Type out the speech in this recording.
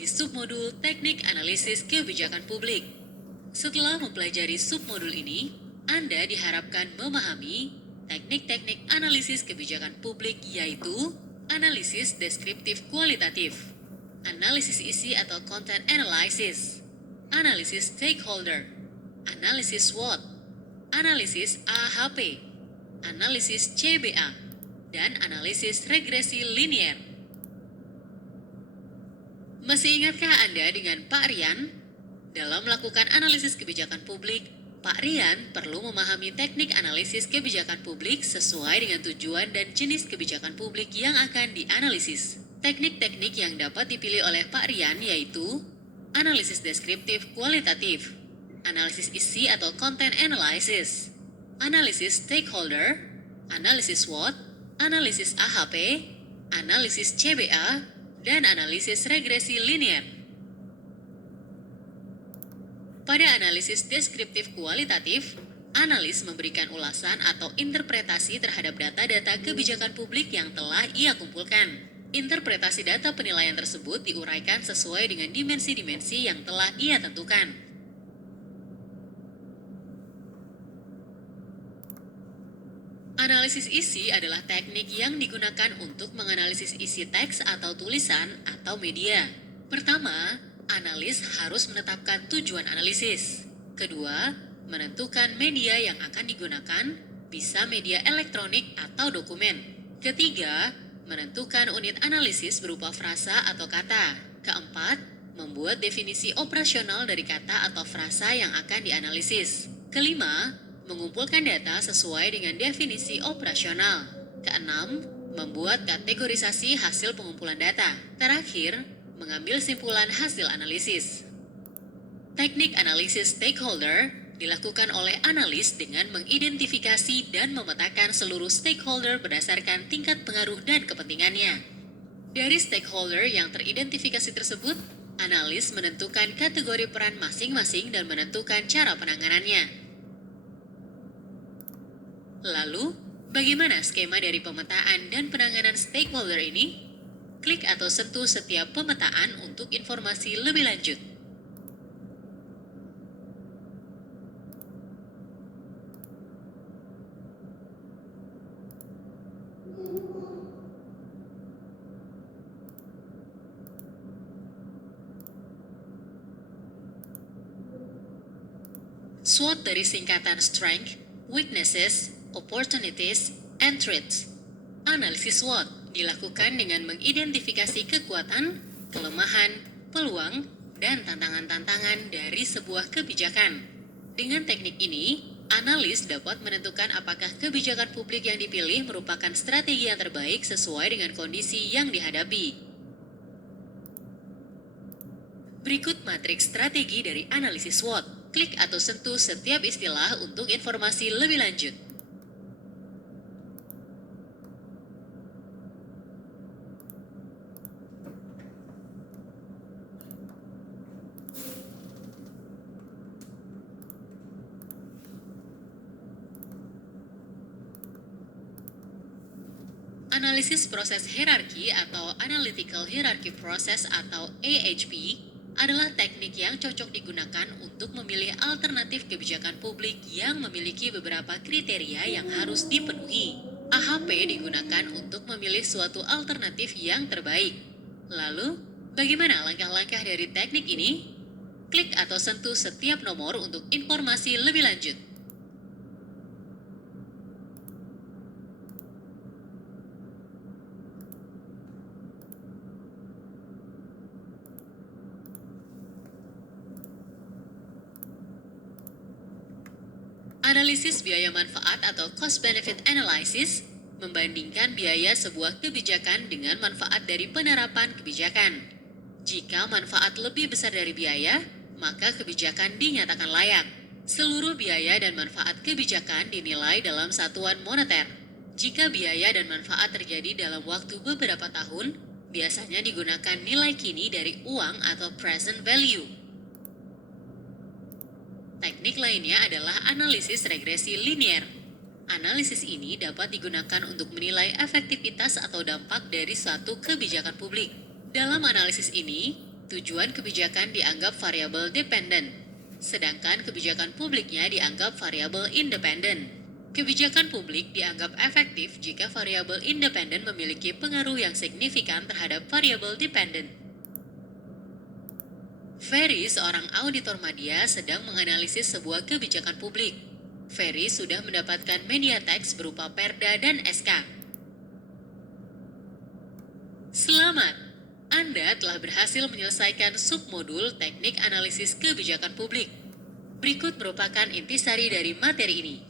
di submodul Teknik Analisis Kebijakan Publik. Setelah mempelajari submodul ini, Anda diharapkan memahami teknik-teknik analisis kebijakan publik yaitu analisis deskriptif kualitatif, analisis isi atau content analysis, analisis stakeholder, analisis SWOT, analisis AHP, analisis CBA, dan analisis regresi linier. Masih ingatkah Anda dengan Pak Rian? Dalam melakukan analisis kebijakan publik, Pak Rian perlu memahami teknik analisis kebijakan publik sesuai dengan tujuan dan jenis kebijakan publik yang akan dianalisis. Teknik-teknik yang dapat dipilih oleh Pak Rian yaitu analisis deskriptif kualitatif, analisis isi atau content analysis, analisis stakeholder, analisis SWOT, analisis AHP, analisis CBA, dan analisis regresi linier. Pada analisis deskriptif kualitatif, analis memberikan ulasan atau interpretasi terhadap data-data kebijakan publik yang telah ia kumpulkan. Interpretasi data penilaian tersebut diuraikan sesuai dengan dimensi-dimensi yang telah ia tentukan. Analisis isi adalah teknik yang digunakan untuk menganalisis isi teks atau tulisan atau media. Pertama, analis harus menetapkan tujuan analisis. Kedua, menentukan media yang akan digunakan, bisa media elektronik atau dokumen. Ketiga, menentukan unit analisis berupa frasa atau kata. Keempat, membuat definisi operasional dari kata atau frasa yang akan dianalisis. Kelima, mengumpulkan data sesuai dengan definisi operasional. Keenam, membuat kategorisasi hasil pengumpulan data. Terakhir, mengambil simpulan hasil analisis. Teknik analisis stakeholder dilakukan oleh analis dengan mengidentifikasi dan memetakan seluruh stakeholder berdasarkan tingkat pengaruh dan kepentingannya. Dari stakeholder yang teridentifikasi tersebut, analis menentukan kategori peran masing-masing dan menentukan cara penanganannya. Lalu, bagaimana skema dari pemetaan dan penanganan stakeholder ini? Klik atau sentuh setiap pemetaan untuk informasi lebih lanjut. SWOT dari singkatan Strength, Weaknesses, Opportunities, and Threats. Analisis SWOT dilakukan dengan mengidentifikasi kekuatan, kelemahan, peluang, dan tantangan-tantangan dari sebuah kebijakan. Dengan teknik ini, analis dapat menentukan apakah kebijakan publik yang dipilih merupakan strategi yang terbaik sesuai dengan kondisi yang dihadapi. Berikut matriks strategi dari analisis SWOT. Klik atau sentuh setiap istilah untuk informasi lebih lanjut. Analisis proses hierarki atau Analytical Hierarchy Process atau AHP adalah teknik yang cocok digunakan untuk memilih alternatif kebijakan publik yang memiliki beberapa kriteria yang harus dipenuhi. AHP digunakan untuk memilih suatu alternatif yang terbaik. Lalu, bagaimana langkah-langkah dari teknik ini? Klik atau sentuh setiap nomor untuk informasi lebih lanjut. Analisis biaya manfaat atau cost benefit analysis membandingkan biaya sebuah kebijakan dengan manfaat dari penerapan kebijakan. Jika manfaat lebih besar dari biaya, maka kebijakan dinyatakan layak. Seluruh biaya dan manfaat kebijakan dinilai dalam satuan moneter. Jika biaya dan manfaat terjadi dalam waktu beberapa tahun, biasanya digunakan nilai kini dari uang atau present value. Teknik lainnya adalah analisis regresi linier. Analisis ini dapat digunakan untuk menilai efektivitas atau dampak dari suatu kebijakan publik. Dalam analisis ini, Tujuan kebijakan dianggap variabel dependen, sedangkan kebijakan publiknya dianggap variabel independen. Kebijakan publik dianggap efektif jika variabel independen memiliki pengaruh yang signifikan terhadap variabel dependen. Ferry, seorang auditor media, sedang menganalisis sebuah kebijakan publik. Ferry sudah mendapatkan media teks berupa Perda dan SK. Selamat! Anda telah berhasil menyelesaikan submodul teknik analisis kebijakan publik. Berikut merupakan intisari dari materi ini.